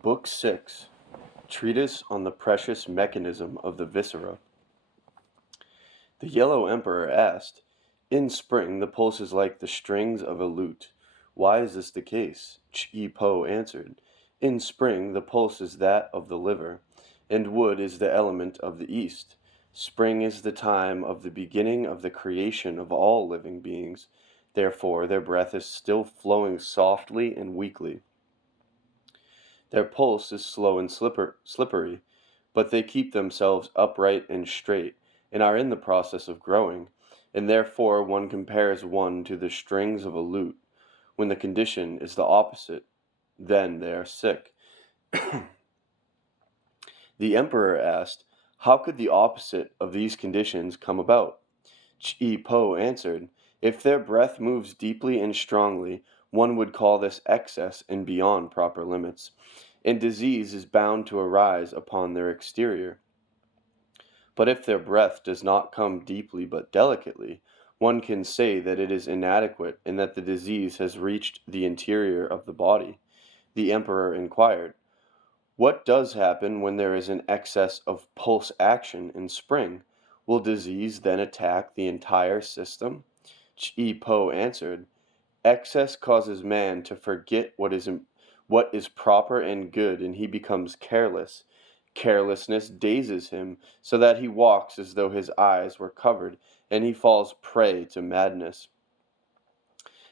Book 6, Treatise on the Precious Mechanism of the Viscera. The Yellow Emperor asked, "In spring the pulse is like the strings of a lute. Why is this the case?" Chi-Po answered, "In spring the pulse is that of the liver, and wood is the element of the east. Spring is the time of the beginning of the creation of all living beings. Therefore their breath is still flowing softly and weakly. Their pulse is slow and slippery, but they keep themselves upright and straight, and are in the process of growing, and therefore one compares one to the strings of a lute. When the condition is the opposite, then they are sick." The emperor asked, "How could the opposite of these conditions come about?" Chi-Po answered, "If their breath moves deeply and strongly, one would call this excess and beyond proper limits, and disease is bound to arise upon their exterior. But if their breath does not come deeply but delicately, one can say that it is inadequate and that the disease has reached the interior of the body." The emperor inquired, "What does happen when there is an excess of pulse action in spring? Will disease then attack the entire system?" Chi-Po answered, "Excess causes man to forget what is proper and good, and he becomes careless. Carelessness dazes him, so that he walks as though his eyes were covered, and he falls prey to madness.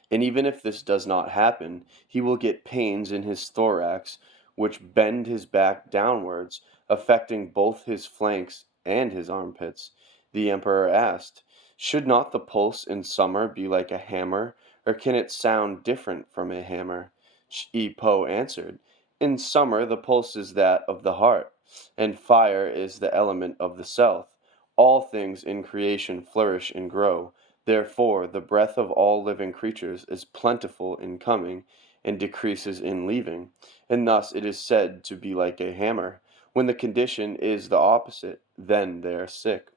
And even if this does not happen, he will get pains in his thorax, which bend his back downwards, affecting both his flanks and his armpits." The emperor asked, "Should not the pulse in summer be like a hammer, or can it sound different from a hammer?" Chi-Po answered, "In summer the pulse is that of the heart, and fire is the element of the south. All things in creation flourish and grow. Therefore, the breath of all living creatures is plentiful in coming, and decreases in leaving, and thus it is said to be like a hammer. When the condition is the opposite, then they are sick."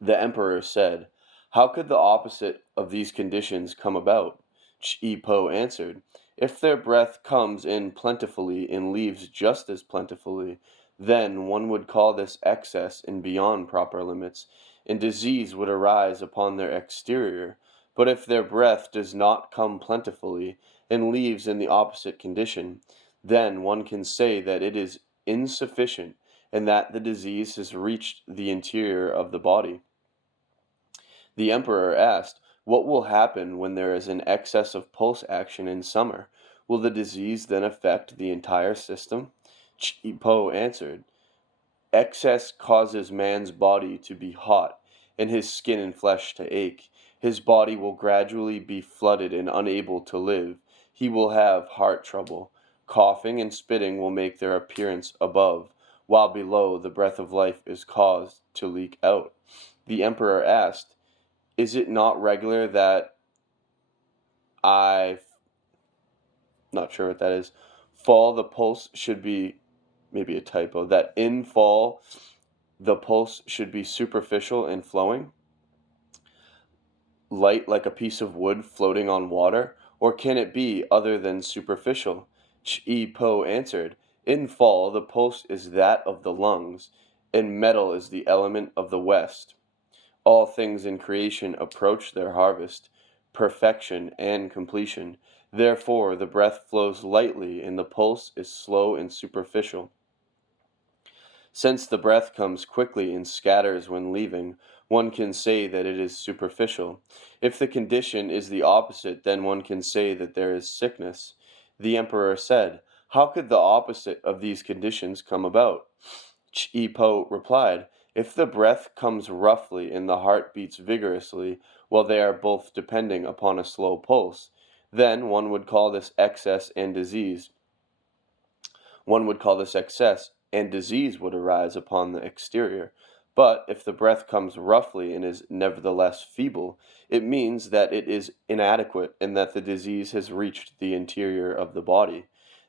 The emperor said, "How could the opposite of these conditions come about?" Chi-Po answered, "If their breath comes in plentifully and leaves just as plentifully, then one would call this excess and beyond proper limits, and disease would arise upon their exterior. But if their breath does not come plentifully, and leaves in the opposite condition, then one can say that it is insufficient, and that the disease has reached the interior of the body." The emperor asked, "What will happen when there is an excess of pulse action in summer? Will the disease then affect the entire system?" Chi-Po answered, "Excess causes man's body to be hot, and his skin and flesh to ache. His body will gradually be flooded and unable to live. He will have heart trouble. Coughing and spitting will make their appearance above, while below the breath of life is caused to leak out." The emperor asked, "Is it not regular that I, not sure what that is, fall the pulse should be," maybe a typo, "that in fall the pulse should be superficial and flowing, light like a piece of wood floating on water, or can it be other than superficial?" Chi-Po answered, "In fall the pulse is that of the lungs, and metal is the element of the west. All things in creation approach their harvest, perfection, and completion. Therefore the breath flows lightly, and the pulse is slow and superficial. Since the breath comes quickly and scatters when leaving, one can say that it is superficial. If the condition is the opposite, then one can say that there is sickness." The emperor said, "How could the opposite of these conditions come about?" Chi-Po replied, "If the breath comes roughly and the heart beats vigorously, while they are both depending upon a slow pulse, then one would call this excess, and disease would arise upon the exterior. But if the breath comes roughly and is nevertheless feeble, it means that it is inadequate and that the disease has reached the interior of the body."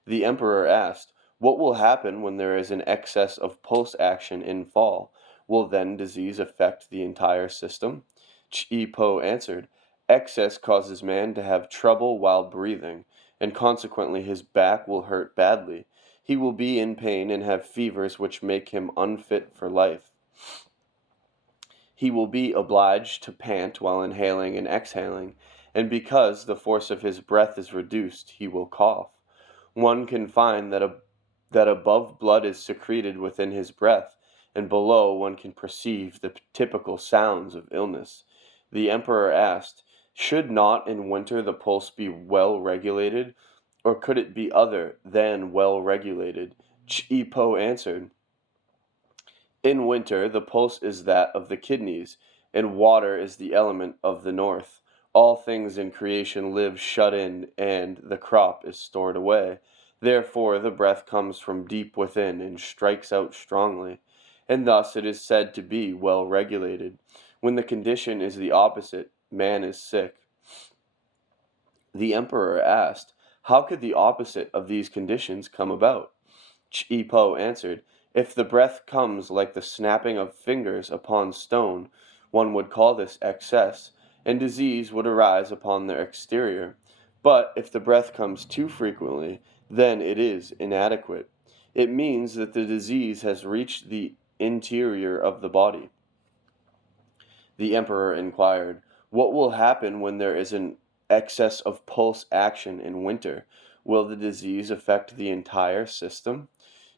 The emperor asked, "What will happen when there is an excess of pulse action in fall? Will then disease affect the entire system?" Chi-Po answered, "Excess causes man to have trouble while breathing, and consequently his back will hurt badly. He will be in pain and have fevers which make him unfit for life. He will be obliged to pant while inhaling and exhaling, and because the force of his breath is reduced, he will cough. One can find that above blood is secreted within his breath, and below one can perceive the typical sounds of illness. The emperor asked, should not in winter the pulse be well regulated, or could it be other than well regulated? Chi-Po answered, in winter, the pulse is that of the kidneys, and water is the element of the north. All things in creation live shut in, and the crop is stored away. Therefore, the breath comes from deep within and strikes out strongly, and thus it is said to be well regulated. When the condition is the opposite, man is sick. The emperor asked, how could the opposite of these conditions come about? Chi-Po answered, if the breath comes like the snapping of fingers upon stone, one would call this excess, and disease would arise upon the exterior. But if the breath comes too frequently, then it is inadequate. It means that the disease has reached the interior of the body. The emperor inquired, what will happen when there is an excess of pulse action in winter? Will the disease affect the entire system?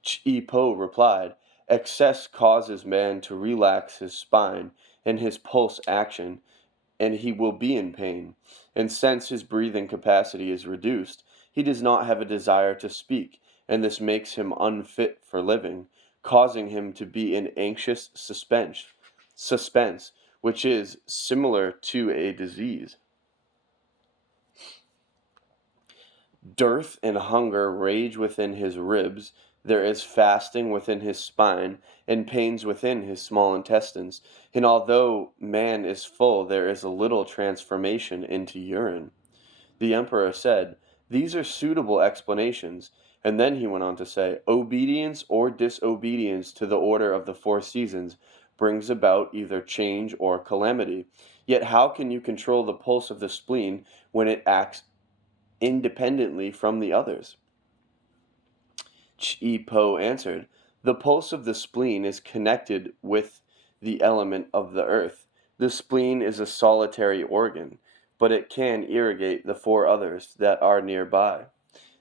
Chi-Po replied, excess causes man to relax his spine and his pulse action, and he will be in pain. And since his breathing capacity is reduced, he does not have a desire to speak, and this makes him unfit for living, causing him to be in anxious suspense, which is similar to a disease. Dearth and hunger rage within his ribs, there is fasting within his spine, and pains within his small intestines, and although man is full, there is a little transformation into urine. The emperor said, these are suitable explanations, and then he went on to say, obedience or disobedience to the order of the four seasons brings about either change or calamity. Yet how can you control the pulse of the spleen when it acts independently from the others? Chi-Po answered, the pulse of the spleen is connected with the element of the earth. The spleen is a solitary organ, but it can irrigate the four others that are nearby.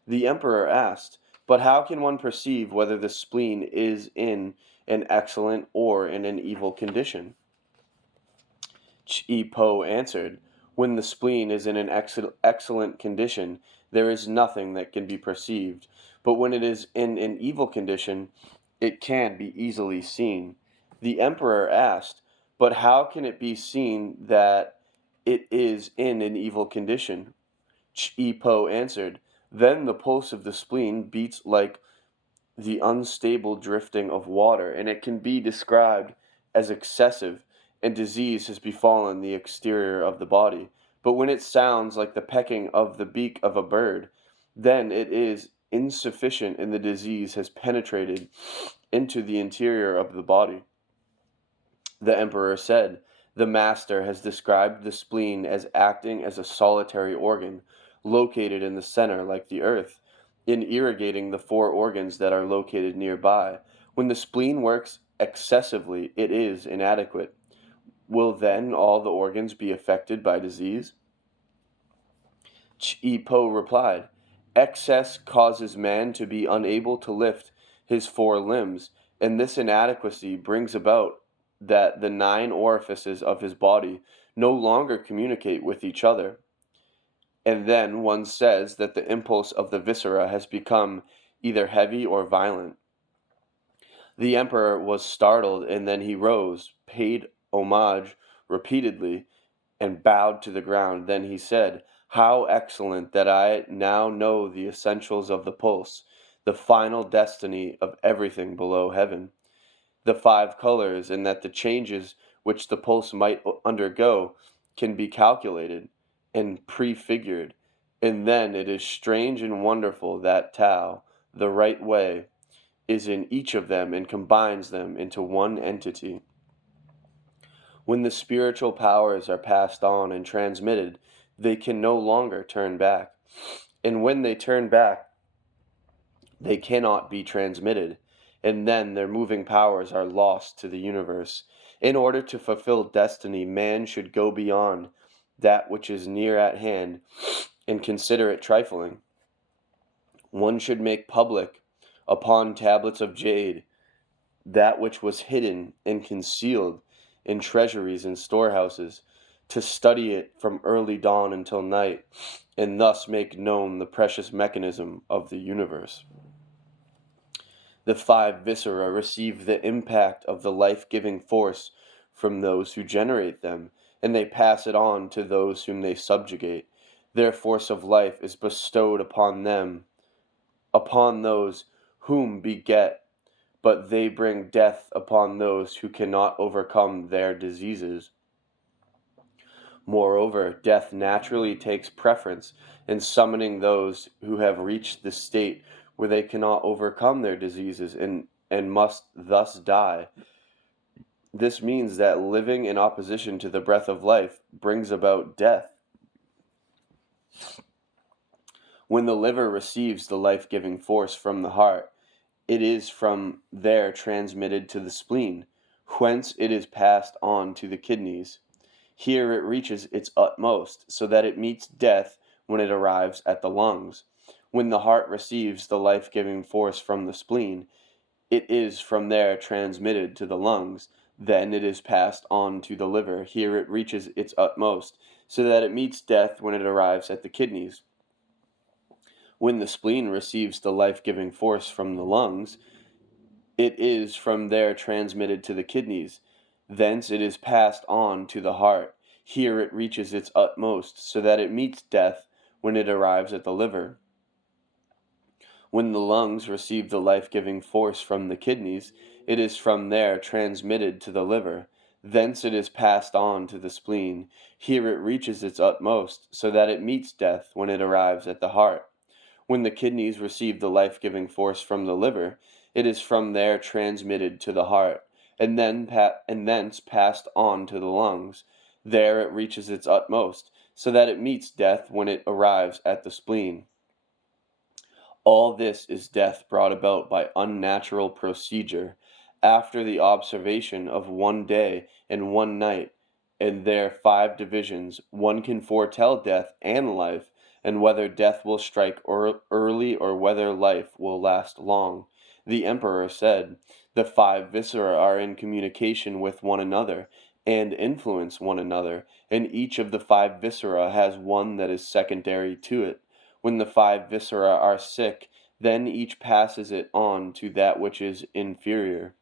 The emperor asked, but how can one perceive whether the spleen is in an excellent or in an evil condition? Chi-Po answered, when the spleen is in an excellent condition, there is nothing that can be perceived, but when it is in an evil condition, it can be easily seen. The emperor asked, but how can it be seen that it is in an evil condition? Chi-Po answered, then the pulse of the spleen beats like the unstable drifting of water, and it can be described as excessive, and disease has befallen the exterior of the body. But when it sounds like the pecking of the beak of a bird, then it is insufficient, and the disease has penetrated into the interior of the body. The emperor said, the master has described the spleen as acting as a solitary organ, located in the center like the earth, in irrigating the four organs that are located nearby. When the spleen works excessively, it is inadequate. Will then all the organs be affected by disease? Chi-Po replied, excess causes man to be unable to lift his four limbs, and this inadequacy brings about that the 9 orifices of his body no longer communicate with each other. And then one says that the impulse of the viscera has become either heavy or violent. The emperor was startled, and then he rose, paid homage repeatedly, and bowed to the ground. Then he said, how excellent that I now know the essentials of the pulse, the final destiny of everything below heaven, the 5 colors, and that the changes which the pulse might undergo can be calculated and prefigured. And then it is strange and wonderful that Tao, the right way, is in each of them and combines them into one entity. When the spiritual powers are passed on and transmitted, they can no longer turn back. and when they turn back, they cannot be transmitted, and then their moving powers are lost to the universe. In order to fulfill destiny, man should go beyond that which is near at hand and consider it trifling. One should make public upon tablets of jade that which was hidden and concealed in treasuries and storehouses, to study it from early dawn until night, and thus make known the precious mechanism of the universe. The five viscera receive the impact of the life-giving force from those who generate them, and they pass it on to those whom they subjugate. Their force of life is bestowed upon them, upon those whom beget, but they bring death upon those who cannot overcome their diseases. Moreover, death naturally takes preference in summoning those who have reached the state where they cannot overcome their diseases and must thus die. This means that living in opposition to the breath of life brings about death. When the liver receives the life-giving force from the heart, it is from there transmitted to the spleen, whence it is passed on to the kidneys. Here it reaches its utmost, so that it meets death when it arrives at the lungs. When the heart receives the life-giving force from the spleen, it is from there transmitted to the lungs. Then it is passed on to the liver. Here it reaches its utmost, so that it meets death when it arrives at the kidneys. When the spleen receives the life-giving force from the lungs, it is from there transmitted to the kidneys. Thence it is passed on to the heart. Here it reaches its utmost, so that it meets death when it arrives at the liver. When the lungs receive the life-giving force from the kidneys, it is from there transmitted to the liver. Thence it is passed on to the spleen. Here it reaches its utmost, so that it meets death when it arrives at the heart. When the kidneys receive the life-giving force from the liver, it is from there transmitted to the heart, and thence passed on to the lungs. There it reaches its utmost, so that it meets death when it arrives at the spleen. All this is death brought about by unnatural procedure. After the observation of one day and one night, and their 5 divisions, one can foretell death and life, and whether death will strike early or whether life will last long. The emperor said, "The 5 viscera are in communication with one another, and influence one another, and each of the 5 viscera has one that is secondary to it. When the 5 viscera are sick, then each passes it on to that which is inferior.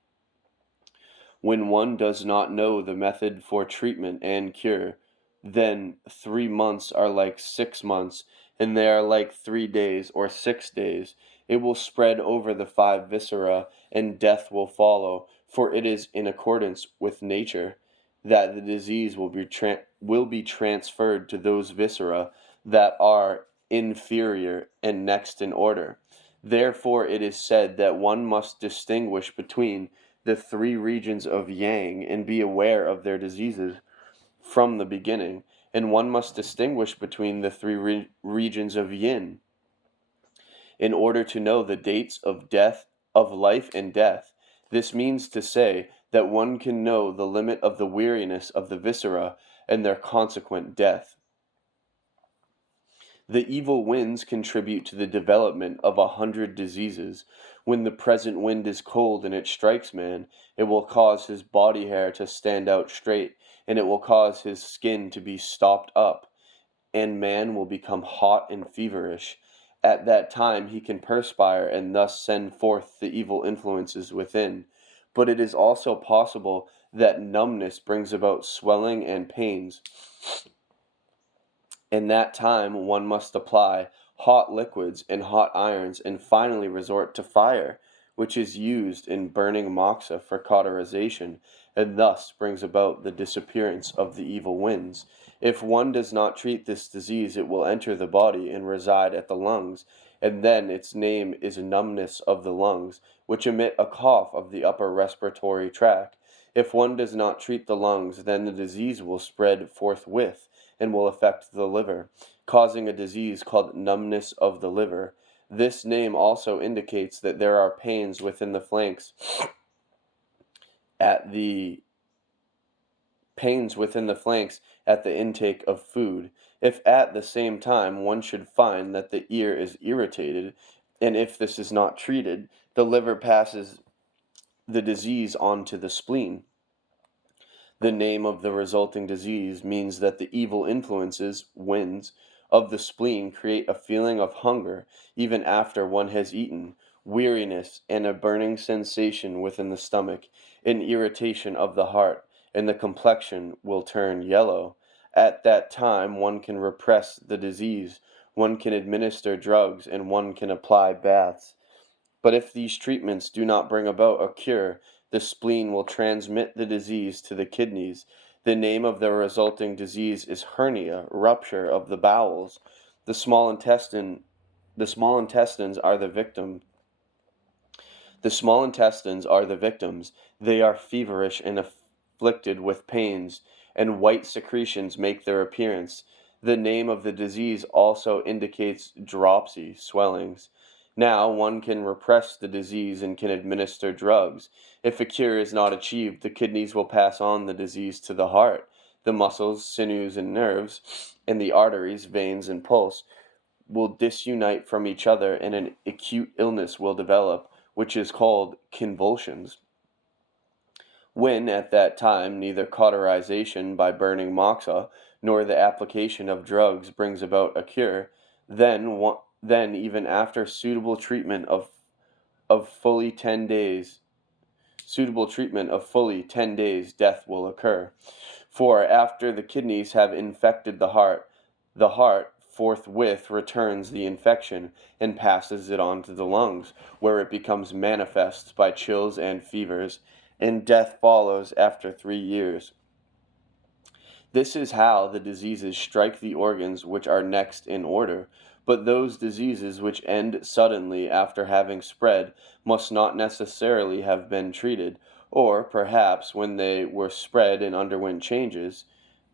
When one does not know the method for treatment and cure, then 3 months are like 6 months, and they are like 3 days or 6 days. It will spread over the 5 viscera, and death will follow, for it is in accordance with nature that the disease will be transferred to those viscera that are inferior and next in order. Therefore it is said that one must distinguish between the 3 regions of Yang and be aware of their diseases from the beginning, and one must distinguish between the 3 regions of Yin in order to know the dates of death, of life and death. This means to say that one can know the limit of the weariness of the viscera and their consequent death. The evil winds contribute to the development of 100 diseases. When the present wind is cold and it strikes man, it will cause his body hair to stand out straight, and it will cause his skin to be stopped up, and man will become hot and feverish. At that time he can perspire and thus send forth the evil influences within. But it is also possible that numbness brings about swelling and pains. In that time one must apply hot liquids and hot irons, and finally resort to fire, which is used in burning moxa for cauterization, and thus brings about the disappearance of the evil winds. If one does not treat this disease, it will enter the body and reside at the lungs, and then its name is numbness of the lungs, which emit a cough of the upper respiratory tract. If one does not treat the lungs, then the disease will spread forthwith, and will affect the liver. causing a disease called numbness of the liver. This name also indicates that there are pains within the flanks at the intake of food. If at the same time one should find that the ear is irritated, and if this is not treated, the liver passes the disease on to the spleen. The name of the resulting disease means that the evil influences, winds, of the spleen create a feeling of hunger even after one has eaten, weariness, and a burning sensation within the stomach, an irritation of the heart, and the complexion will turn yellow. At that time, one can repress the disease, one can administer drugs, and one can apply baths. But if these treatments do not bring about a cure, the spleen will transmit the disease to the kidneys. The name of the resulting disease is hernia, rupture of the bowels. The small intestines are the victim. The small intestines are the victims. They are feverish and afflicted with pains, and white secretions make their appearance. The name of the disease also indicates dropsy, swellings. Now one can repress the disease and can administer drugs. If a cure is not achieved, the kidneys will pass on the disease to the heart. The muscles, sinews, and nerves, and the arteries, veins, and pulse will disunite from each other, and an acute illness will develop, which is called convulsions. When, at that time, neither cauterization by burning moxa nor the application of drugs brings about a cure, then even after of fully 10 days, death will occur. For after the kidneys have infected the heart forthwith returns the infection and passes it on to the lungs, where it becomes manifest by chills and fevers, and death follows after 3 years. This is how the diseases strike the organs which are next in order. But those diseases which end suddenly after having spread must not necessarily have been treated, or perhaps when they were spread and underwent changes,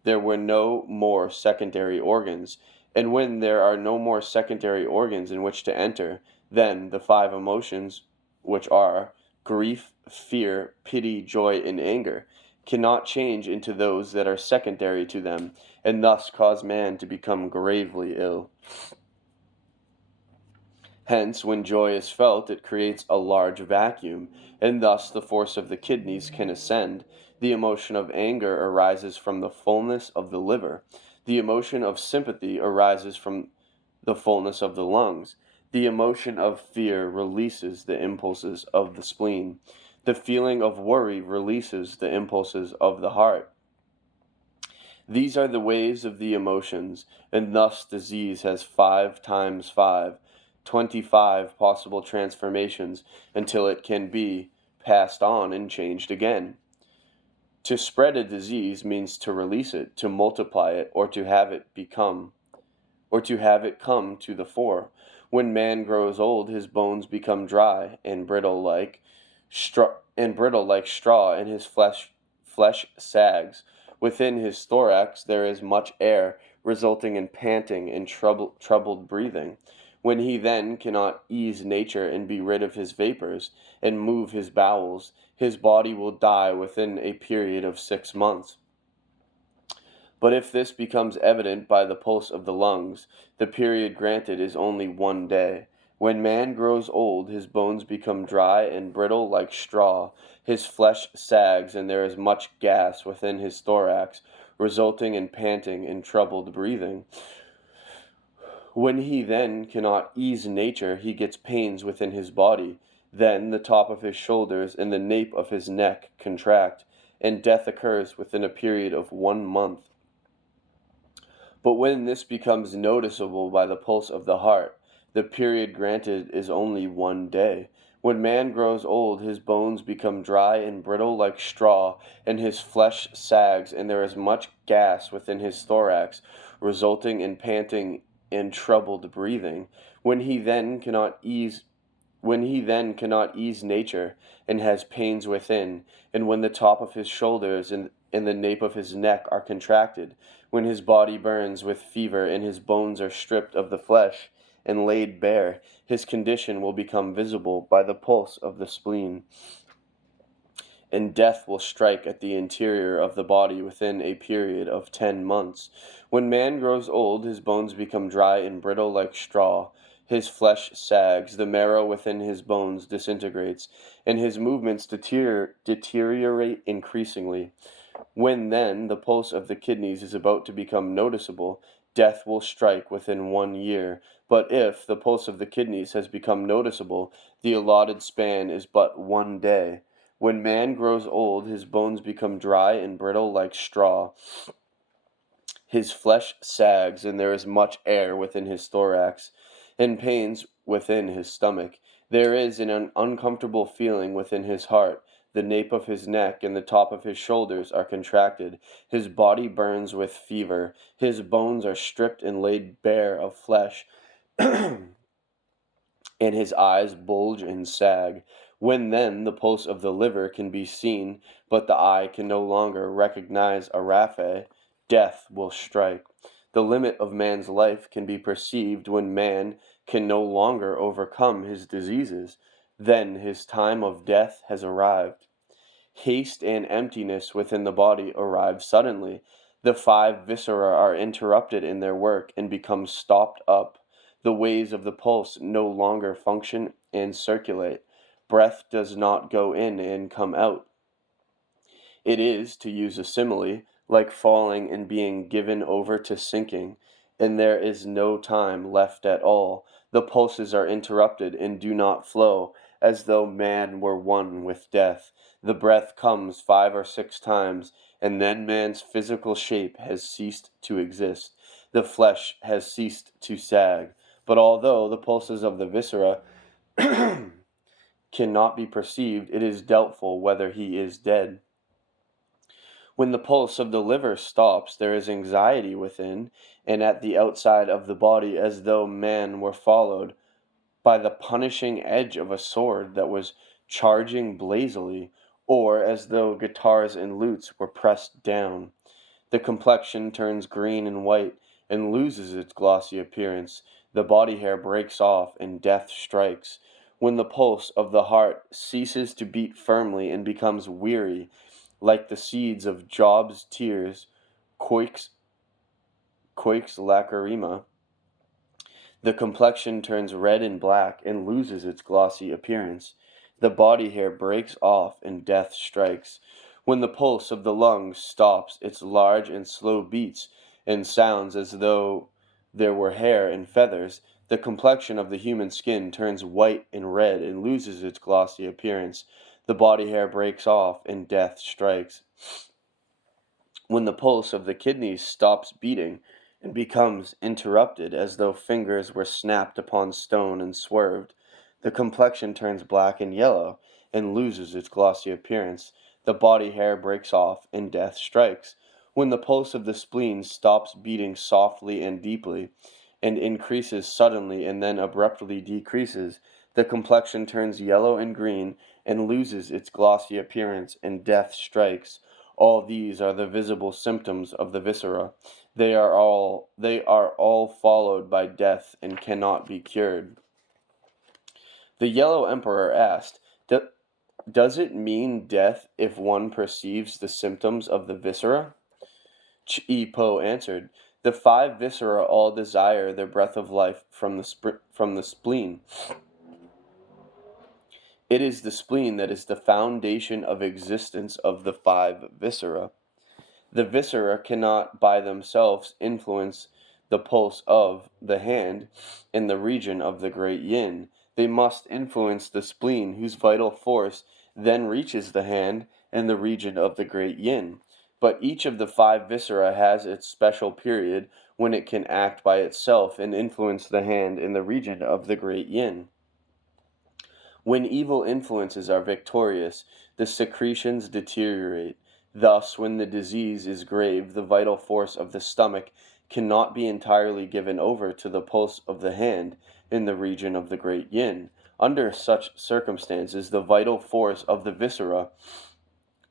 there were no more secondary organs, and when there are no more secondary organs in which to enter, then the 5 emotions, which are grief, fear, pity, joy, and anger, cannot change into those that are secondary to them, and thus cause man to become gravely ill. Hence, when joy is felt, it creates a large vacuum, and thus the force of the kidneys can ascend. The emotion of anger arises from the fullness of the liver. The emotion of sympathy arises from the fullness of the lungs. The emotion of fear releases the impulses of the spleen. The feeling of worry releases the impulses of the heart. These are the waves of the emotions, and thus disease has 5 times 5, 25 possible transformations until it can be passed on and changed again. To spread a disease means to release it, to multiply it, or to have it come to the fore. When man grows old, his bones become dry and brittle like straw, and his flesh sags. Within his thorax there is much air, resulting in panting and troubled breathing. When he then cannot ease nature and be rid of his vapors, and move his bowels, his body will die within a period of 6 months. But if this becomes evident by the pulse of the lungs, the period granted is only 1 day. When man grows old, his bones become dry and brittle like straw, his flesh sags, and there is much gas within his thorax, resulting in panting and troubled breathing. When he then cannot ease nature, he gets pains within his body. Then the top of his shoulders and the nape of his neck contract, and death occurs within a period of 1 month. But when this becomes noticeable by the pulse of the heart, the period granted is only 1 day. When man grows old, his bones become dry and brittle like straw, and his flesh sags, and there is much gas within his thorax, resulting in panting and troubled breathing. When he then cannot ease nature, and has pains within, and when the top of his shoulders and the nape of his neck are contracted, When his body burns with fever and his bones are stripped of the flesh and laid bare, his condition will become visible by the pulse of the spleen, and death will strike at the interior of the body within a period of 10 months. When man grows old, his bones become dry and brittle like straw. His flesh sags, the marrow within his bones disintegrates, and his movements deteriorate increasingly. When then the pulse of the kidneys is about to become noticeable, death will strike within 1 year. But if the pulse of the kidneys has become noticeable, the allotted span is but 1 day. When man grows old, his bones become dry and brittle like straw. His flesh sags, and there is much air within his thorax, and pains within his stomach. There is an uncomfortable feeling within his heart. The nape of his neck and the top of his shoulders are contracted. His body burns with fever. His bones are stripped and laid bare of flesh. And his eyes bulge and sag. When then the pulse of the liver can be seen, but the eye can no longer recognize a raphe, death will strike. The limit of man's life can be perceived when man can no longer overcome his diseases. Then his time of death has arrived. Haste and emptiness within the body arrive suddenly. The 5 viscera are interrupted in their work and become stopped up. The ways of the pulse no longer function and circulate. Breath does not go in and come out. It is, to use a simile, like falling and being given over to sinking, and there is no time left at all. The pulses are interrupted and do not flow, as though man were one with death. The breath comes 5 or 6 times, and then man's physical shape has ceased to exist. The flesh has ceased to sag. But although the pulses of the viscera cannot be perceived, it is doubtful whether he is dead. When the pulse of the liver stops, there is anxiety within and at the outside of the body, as though man were followed by the punishing edge of a sword that was charging blazily, or as though guitars and lutes were pressed down. The complexion turns green and white and loses its glossy appearance. The body hair breaks off and death strikes. When the pulse of the heart ceases to beat firmly and becomes weary, like the seeds of Job's tears, quakes lacrima, the complexion turns red and black and loses its glossy appearance. The body hair breaks off and death strikes. When the pulse of the lungs stops its large and slow beats and sounds as though there were hair and feathers, the complexion of the human skin turns white and red and loses its glossy appearance. The body hair breaks off and death strikes. When the pulse of the kidneys stops beating and becomes interrupted as though fingers were snapped upon stone and swerved, the complexion turns black and yellow and loses its glossy appearance. The body hair breaks off and death strikes. When the pulse of the spleen stops beating softly and deeply and increases suddenly and then abruptly decreases, the complexion turns yellow and green and loses its glossy appearance, and death strikes. All these are the visible symptoms of the viscera. They are all followed by death and cannot be cured. The Yellow Emperor asked, Does it mean death if one perceives the symptoms of the viscera? Chi Po answered, The 5 viscera all desire their breath of life from the spleen. It is the spleen that is the foundation of existence of the 5 viscera. The viscera cannot by themselves influence the pulse of the hand in the region of the great yin. They must influence the spleen, whose vital force then reaches the hand in the region of the great yin. But each of the 5 viscera has its special period when it can act by itself and influence the hand in the region of the great yin. When evil influences are victorious, the secretions deteriorate. Thus, when the disease is grave, the vital force of the stomach cannot be entirely given over to the pulse of the hand in the region of the great yin. Under such circumstances, the vital force of the viscera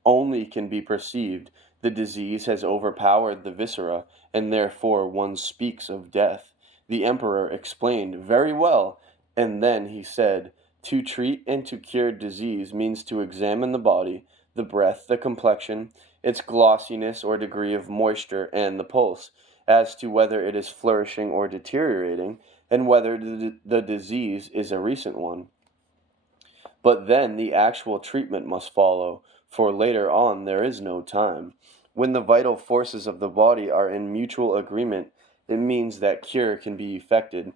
only can be perceived. The disease has overpowered the viscera, and therefore one speaks of death. The emperor explained very well, and then he said, to treat and to cure disease means to examine the body, the breath, the complexion, its glossiness or degree of moisture, and the pulse, as to whether it is flourishing or deteriorating, and whether the disease is a recent one. But then the actual treatment must follow, for later on there is no time. When the vital forces of the body are in mutual agreement, it means that cure can be effected.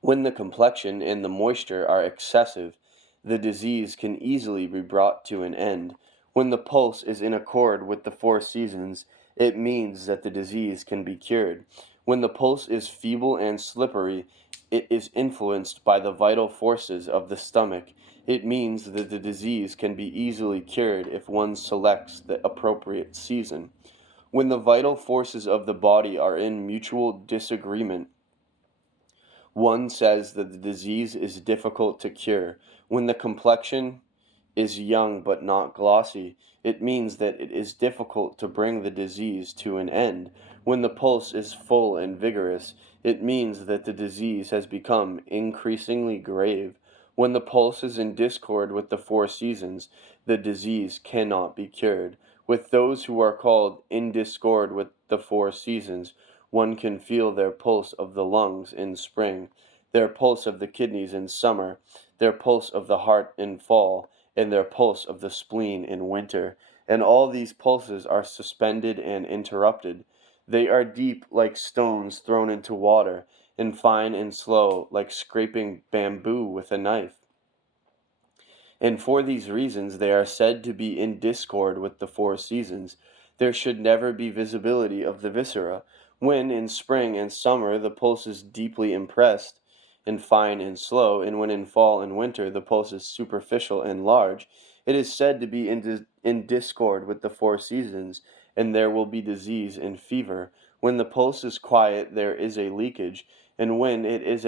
When the complexion and the moisture are excessive, the disease can easily be brought to an end. When the pulse is in accord with the four seasons, it means that the disease can be cured. When the pulse is feeble and slippery, it is influenced by the vital forces of the stomach. It means that the disease can be easily cured if one selects the appropriate season. When the vital forces of the body are in mutual disagreement, one says that the disease is difficult to cure. When the complexion is young but not glossy, it means that it is difficult to bring the disease to an end. When the pulse is full and vigorous, it means that the disease has become increasingly grave. When the pulse is in discord with the four seasons, the disease cannot be cured. With those who are called in discord with the four seasons, one can feel their pulse of the lungs in spring, their pulse of the kidneys in summer, their pulse of the heart in fall, and their pulse of the spleen in winter. And all these pulses are suspended and interrupted. They are deep like stones thrown into water, and fine and slow like scraping bamboo with a knife. And for these reasons they are said to be in discord with the four seasons. There should never be visibility of the viscera. When in spring and summer the pulse is deeply impressed and fine and slow, and when in fall and winter the pulse is superficial and large, it is said to be in discord with the four seasons, and there will be disease and fever. When the pulse is quiet, there is a leakage, and when it is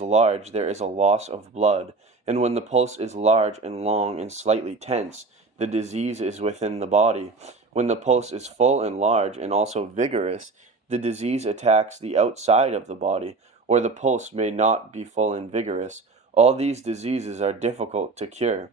large, there is a loss of blood. And when the pulse is large and long and slightly tense, the disease is within the body. When the pulse is full and large and also vigorous, the disease attacks the outside of the body, or the pulse may not be full and vigorous. All these diseases are difficult to cure.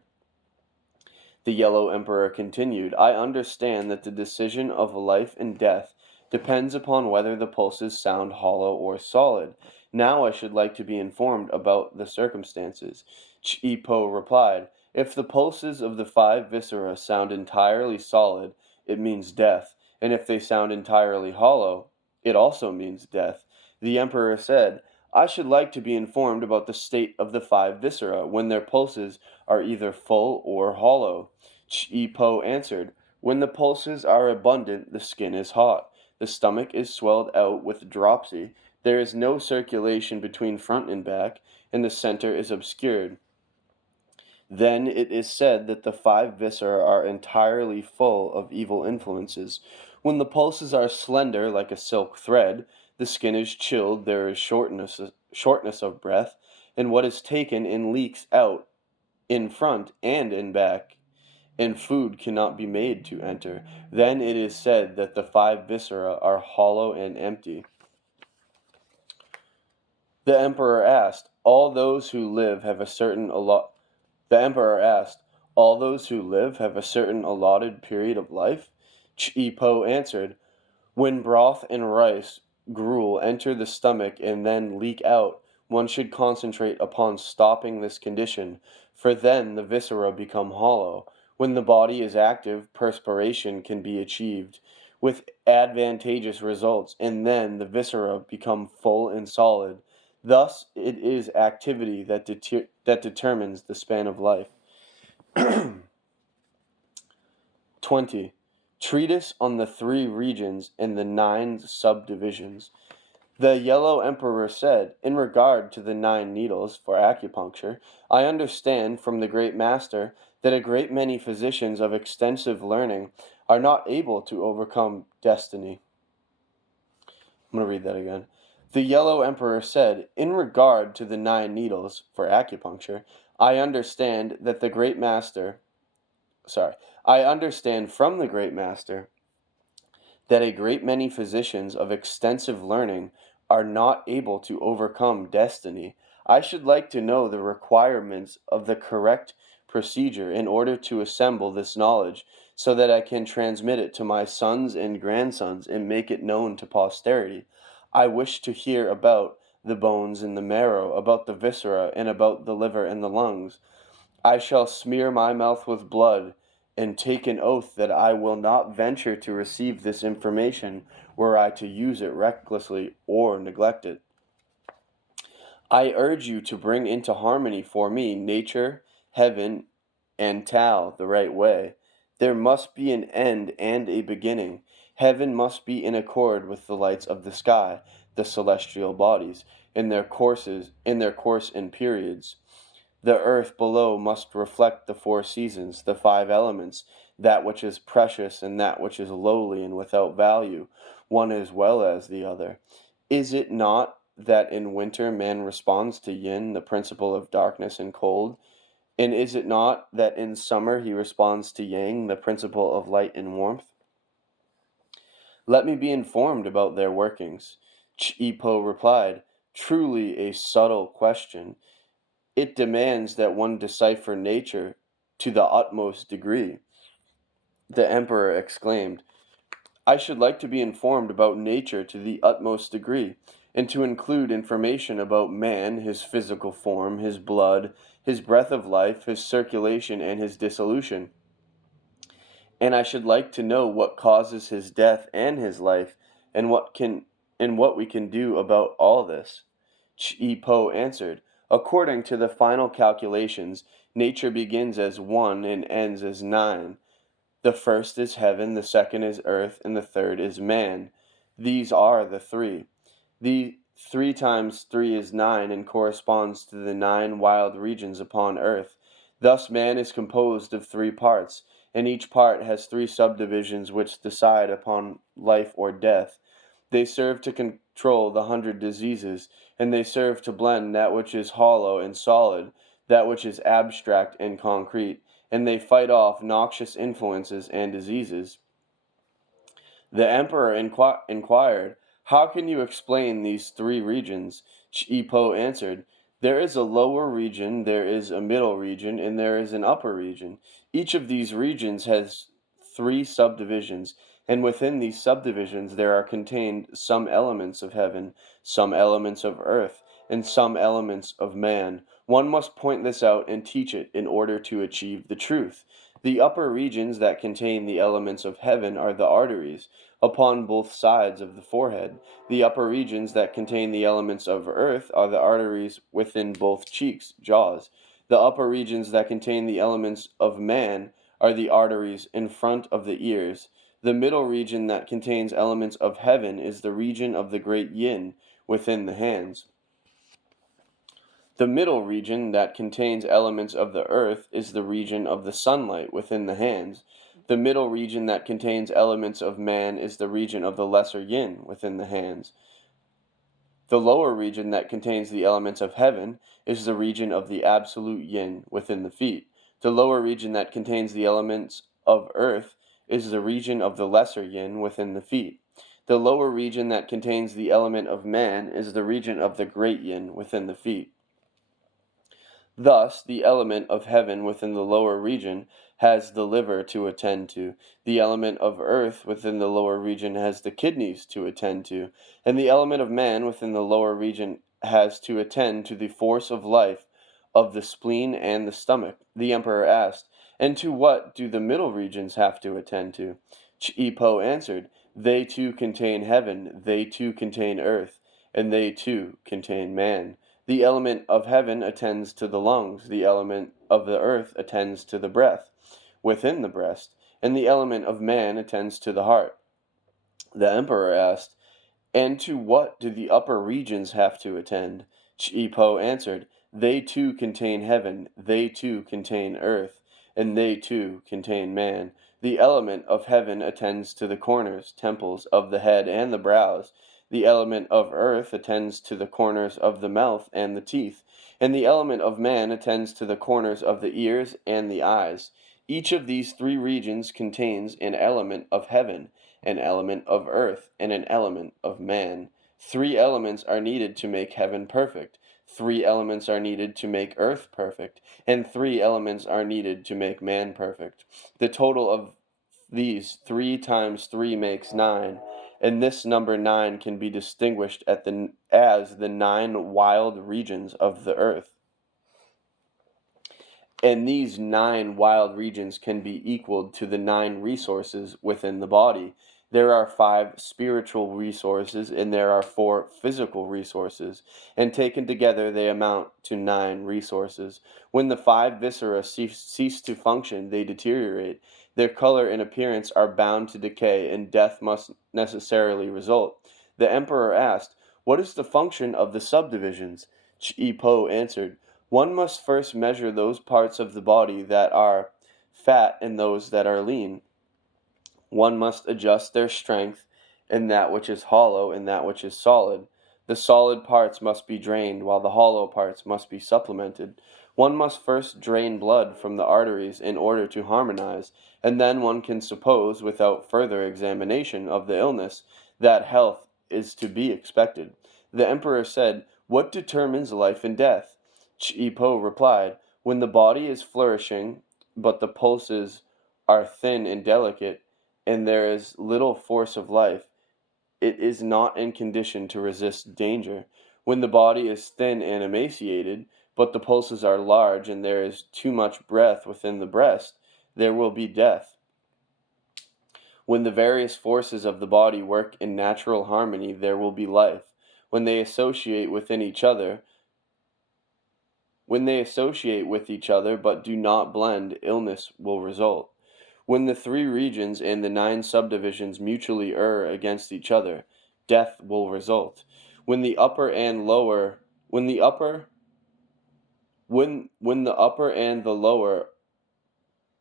The Yellow Emperor continued, I understand that the decision of life and death depends upon whether the pulses sound hollow or solid. Now I should like to be informed about the circumstances. Chi Po replied, if the pulses of the five viscera sound entirely solid, it means death, and if they sound entirely hollow, it also means death. The Emperor said, I should like to be informed about the state of the five viscera when their pulses are either full or hollow. Chi Po answered, when the pulses are abundant, the skin is hot, the stomach is swelled out with dropsy, there is no circulation between front and back, and the center is obscured. Then it is said that the five viscera are entirely full of evil influences. When the pulses are slender like a silk thread, the skin is chilled, there is shortness of breath, and what is taken in leaks out in front and in back, and food cannot be made to enter. Then it is said that the five viscera are hollow and empty. The emperor asked, all those who live have a certain The emperor asked, all those who live have a certain allotted period of life? Chi Po answered, when broth and rice gruel enter the stomach and then leak out, one should concentrate upon stopping this condition, for then the viscera become hollow. When the body is active, perspiration can be achieved, with advantageous results, and then the viscera become full and solid. Thus, it is activity that determines the span of life. 20. Treatise on the three regions and the 9 subdivisions. The Yellow Emperor said, in regard to the 9 needles for acupuncture, I understand from the great master that a great many physicians of extensive learning are not able to overcome destiny. I'm going to read that again. The Yellow Emperor said, in regard to the 9 needles for acupuncture, I understand that the great master I understand from the great master that a great many physicians of extensive learning are not able to overcome destiny. I should like to know the requirements of the correct procedure in order to assemble this knowledge, so that I can transmit it to my sons and grandsons and make it known to posterity. I wish to hear about the bones and the marrow, about the viscera, and about the liver and the lungs. I shall smear my mouth with blood, and take an oath that I will not venture to receive this information were I to use it recklessly or neglect it. I urge you to bring into harmony for me nature, heaven, and Tao the right way. There must be an end and a beginning. Heaven must be in accord with the lights of the sky, the celestial bodies, in their course and periods. The earth below must reflect the four seasons, the five elements, that which is precious and that which is lowly and without value, one as well as the other. Is it not that in winter man responds to yin, the principle of darkness and cold? And is it not that in summer he responds to yang, the principle of light and warmth? Let me be informed about their workings. Chi-Po replied, truly a subtle question. It demands that one decipher nature to the utmost degree. The emperor exclaimed, I should like to be informed about nature to the utmost degree, and to include information about man, his physical form, his blood, his breath of life, his circulation, and his dissolution. And I should like to know what causes his death and his life, and what we can do about all this. Chi-Po answered, according to the final calculations, nature begins as 1 and ends as 9. The first is heaven, the second is earth, and the third is man. These are the three. The 3 times 3 is 9 and corresponds to the 9 wild regions upon earth. Thus man is composed of 3 parts, and each part has 3 subdivisions which decide upon life or death. They serve to control the 100 diseases, and they serve to blend that which is hollow and solid, that which is abstract and concrete, and they fight off noxious influences and diseases. The emperor inquired, how can you explain these 3 regions? Chi-Po answered, there is a lower region, there is a middle region, and there is an upper region. Each of these regions has 3 subdivisions, and within these subdivisions there are contained some elements of heaven, some elements of earth, and some elements of man. One must point this out and teach it in order to achieve the truth. The upper regions that contain the elements of heaven are the arteries, upon both sides of the forehead. The upper regions that contain the elements of earth are the arteries within both cheeks, jaws. The upper regions that contain the elements of man are the arteries in front of the ears. The middle region that contains elements of heaven is the region of the great yin within the hands. The middle region that contains elements of the earth is the region of the sunlight within the hands. The middle region that contains elements of man is the region of the lesser yin within the hands. The lower region that contains the elements of heaven is the region of the absolute yin within the feet. The lower region that contains the elements of earth is the region of the lesser yin within the feet. The lower region that contains the element of man is the region of the great yin within the feet. Thus, the element of heaven within the lower region has the liver to attend to, the element of earth within the lower region has the kidneys to attend to, and the element of man within the lower region has to attend to the force of life of the spleen and the stomach. The emperor asked, and to what do the middle regions have to attend to? Chi-Po answered, they too contain heaven, they too contain earth, and they too contain man. The element of heaven attends to the lungs, the element of the earth attends to the breath within the breast, and the element of man attends to the heart. The emperor asked, and to what do the upper regions have to attend? Chi-Po answered, they too contain heaven, they too contain earth, and they too contain man. The element of heaven attends to the corners, temples of the head and the brows. The element of earth attends to the corners of the mouth and the teeth, and the element of man attends to the corners of the ears and the eyes. Each of these three regions contains an element of heaven, an element of earth, and an element of man. Three elements are needed to make heaven perfect. Three elements are needed to make earth perfect, and three elements are needed to make man perfect. The total of these 3 times 3 makes 9, and this number 9 can be distinguished as the 9 wild regions of the earth. And these 9 wild regions can be equaled to the 9 resources within the body. There are 5 spiritual resources and there are 4 physical resources, and taken together they amount to 9 resources. When the 5 viscera cease to function, they deteriorate. Their color and appearance are bound to decay, and death must necessarily result. The emperor asked, "What is the function of the subdivisions?" Chi-Po answered, "One must first measure those parts of the body that are fat and those that are lean. One must adjust their strength in that which is hollow and that which is solid. The solid parts must be drained, while the hollow parts must be supplemented. One must first drain blood from the arteries in order to harmonize, and then one can suppose, without further examination of the illness, that health is to be expected." The emperor said, "What determines life and death?" Chi-Po replied, "When the body is flourishing, but the pulses are thin and delicate, and there is little force of life, it is not in condition to resist danger. When the body is thin and emaciated, but the pulses are large and there is too much breath within the breast, there will be death. When the various forces of the body work in natural harmony, there will be life. When they associate with each other but do not blend, illness will result. When the 3 regions and the 9 subdivisions mutually err against each other, death will result. When the upper and lower when the upper when the upper and the lower,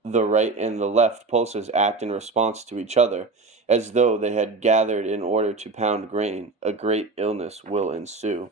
the right and the left pulses act in response to each other, as though they had gathered in order to pound grain, a great illness will ensue.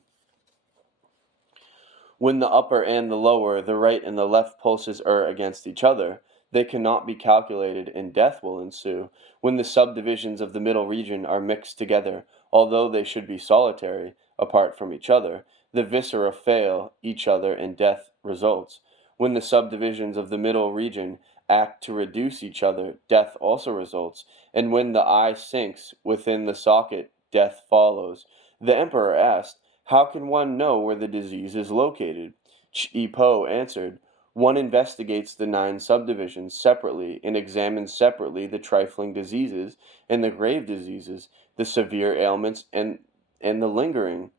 When the upper and the lower, the right and the left pulses err against each other, they cannot be calculated, and death will ensue. When the subdivisions of the middle region are mixed together, although they should be solitary, apart from each other, the viscera fail each other, and death results. When the subdivisions of the middle region act to reduce each other, death also results. And when the eye sinks within the socket, death follows. The emperor asked, "How can one know where the disease is located?" Chi-Po answered, "One investigates the 9 subdivisions separately and examines separately the trifling diseases and the grave diseases, the severe ailments and the lingering,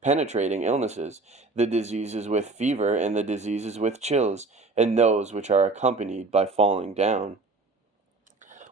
penetrating illnesses, the diseases with fever and the diseases with chills, and those which are accompanied by falling down.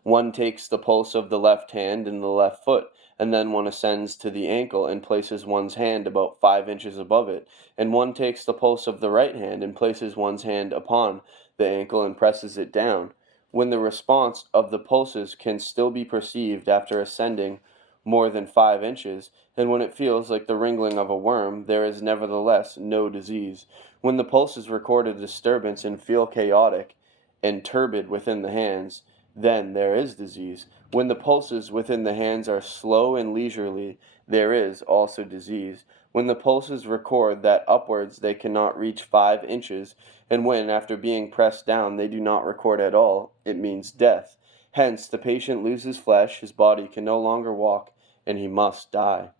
One takes the pulse of the left hand and the left foot, and then one ascends to the ankle and places one's hand about 5 inches above it, and one takes the pulse of the right hand and places one's hand upon the ankle and presses it down. When the response of the pulses can still be perceived after ascending more than 5 inches, and when it feels like the wriggling of a worm, there is nevertheless no disease. When the pulses record a disturbance and feel chaotic and turbid within the hands, then there is disease. When the pulses within the hands are slow and leisurely, there is also disease. When the pulses record that upwards they cannot reach 5 inches, and when, after being pressed down, they do not record at all, it means death. Hence, the patient loses flesh, his body can no longer walk, and he must die.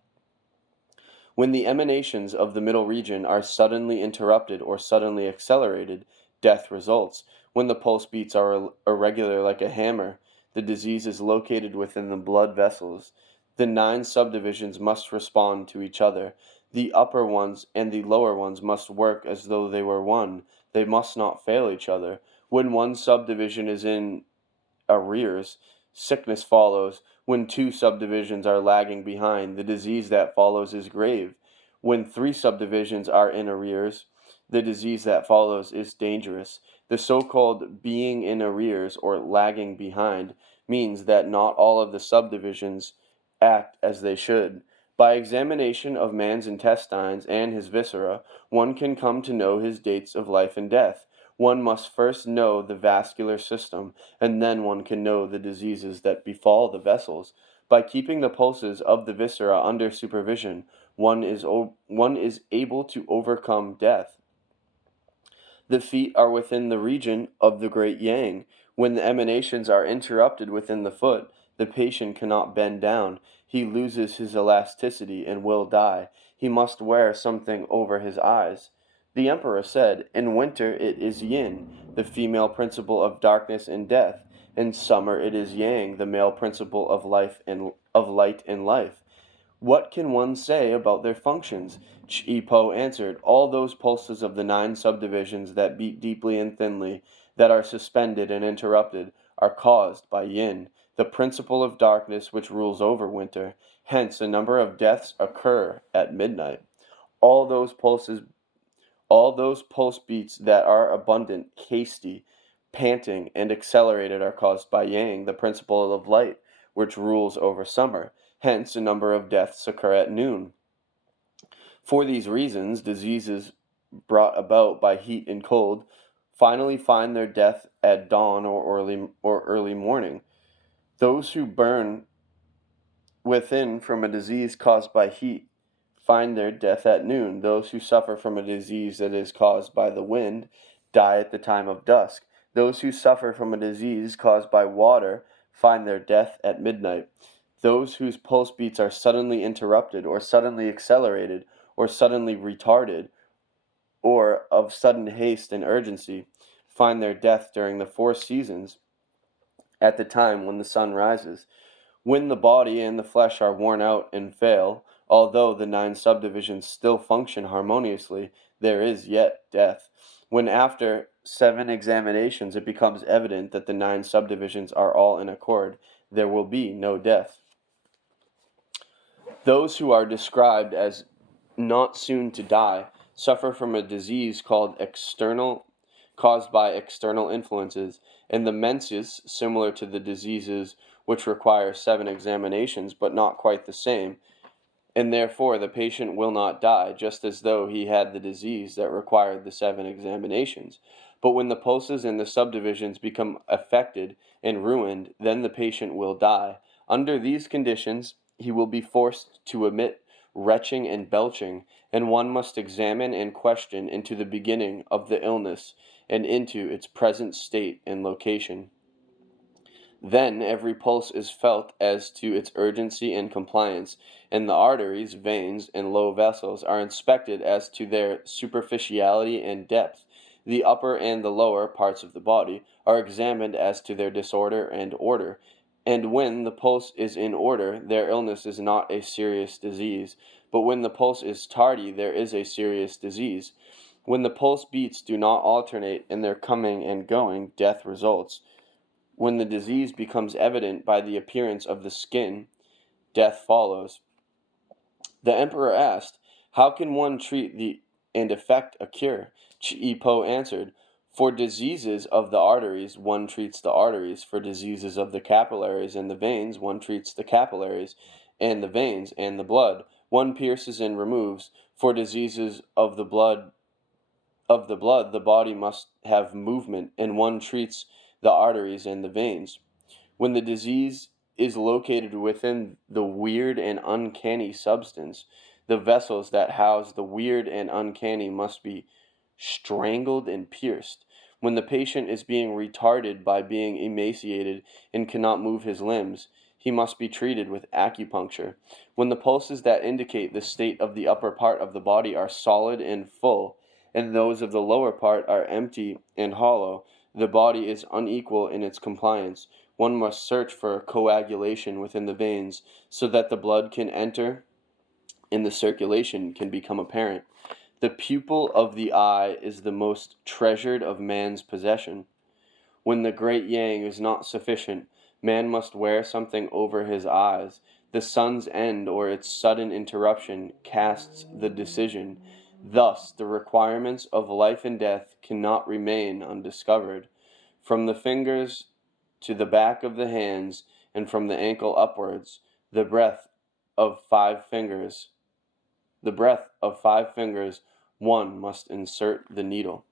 When the emanations of the middle region are suddenly interrupted or suddenly accelerated, death results. When the pulse beats are irregular like a hammer, the disease is located within the blood vessels. The 9 subdivisions must respond to each other. The upper ones and the lower ones must work as though they were one. They must not fail each other. When one subdivision is in arrears, sickness follows. When 2 subdivisions are lagging behind, the disease that follows is grave. When 3 subdivisions are in arrears, the disease that follows is dangerous. The so-called being in arrears or lagging behind means that not all of the subdivisions act as they should. By examination of man's intestines and his viscera, one can come to know his dates of life and death. One must first know the vascular system, and then one can know the diseases that befall the vessels. By keeping the pulses of the viscera under supervision, one is able to overcome death. The feet are within the region of the great yang. When the emanations are interrupted within the foot, the patient cannot bend down. He loses his elasticity and will die. He must wear something over his eyes. The emperor said, "In winter it is yin, the female principle of darkness and death. In summer it is yang, the male principle of life and of light and life. What can one say about their functions?" Chi Po answered, "All those pulses of the 9 subdivisions that beat deeply and thinly, that are suspended and interrupted, are caused by yin, the principle of darkness which rules over winter. Hence a number of deaths occur at midnight. All those pulses, all those pulse beats that are abundant, hasty, panting, and accelerated are caused by yang, the principle of light, which rules over summer. Hence, a number of deaths occur at noon. For these reasons, diseases brought about by heat and cold finally find their death at dawn or early morning. Those who burn within from a disease caused by heat find their death at noon. Those who suffer from a disease that is caused by the wind die at the time of dusk. Those who suffer from a disease caused by water find their death at midnight. Those whose pulse beats are suddenly interrupted, or suddenly accelerated, or suddenly retarded, or of sudden haste and urgency, find their death during the 4 seasons at the time when the sun rises. When the body and the flesh are worn out and fail, although the 9 subdivisions still function harmoniously, there is yet death. When after 7 examinations it becomes evident that the 9 subdivisions are all in accord, there will be no death. Those who are described as not soon to die suffer from a disease caused by external influences, and the menses, similar to the diseases which require 7 examinations, but not quite the same, and therefore the patient will not die, just as though he had the disease that required the 7 examinations. But when the pulses and the subdivisions become affected and ruined, then the patient will die. Under these conditions, he will be forced to emit retching and belching, and one must examine and question into the beginning of the illness and into its present state and location. Then every pulse is felt as to its urgency and compliance, and the arteries, veins, and low vessels are inspected as to their superficiality and depth. The upper and the lower parts of the body are examined as to their disorder and order, and when the pulse is in order, their illness is not a serious disease, but when the pulse is tardy, there is a serious disease. When the pulse beats do not alternate in their coming and going, death results. When the disease becomes evident by the appearance of the skin, death follows. The emperor asked, "How can one treat and effect a cure?" Chi Po answered, "For diseases of the arteries, one treats the arteries. For diseases of the capillaries and the veins, one treats the capillaries and the veins and the blood. One pierces and removes. For diseases of the blood, the body must have movement, and one treats the arteries and the veins. When the disease is located within the weird and uncanny substance, the vessels that house the weird and uncanny must be strangled and pierced. When the patient is being retarded by being emaciated and cannot move his limbs, he must be treated with acupuncture. When the pulses that indicate the state of the upper part of the body are solid and full, and those of the lower part are empty and hollow, the body is unequal in its compliance. One must search for coagulation within the veins, so that the blood can enter and the circulation can become apparent. The pupil of the eye is the most treasured of man's possession. When the great yang is not sufficient, man must wear something over his eyes. The sun's end or its sudden interruption casts the decision. Thus, the requirements of life and death cannot remain undiscovered. From the fingers to the back of the hands, and from the ankle upwards, the breadth of 5 fingers, one must insert the needle.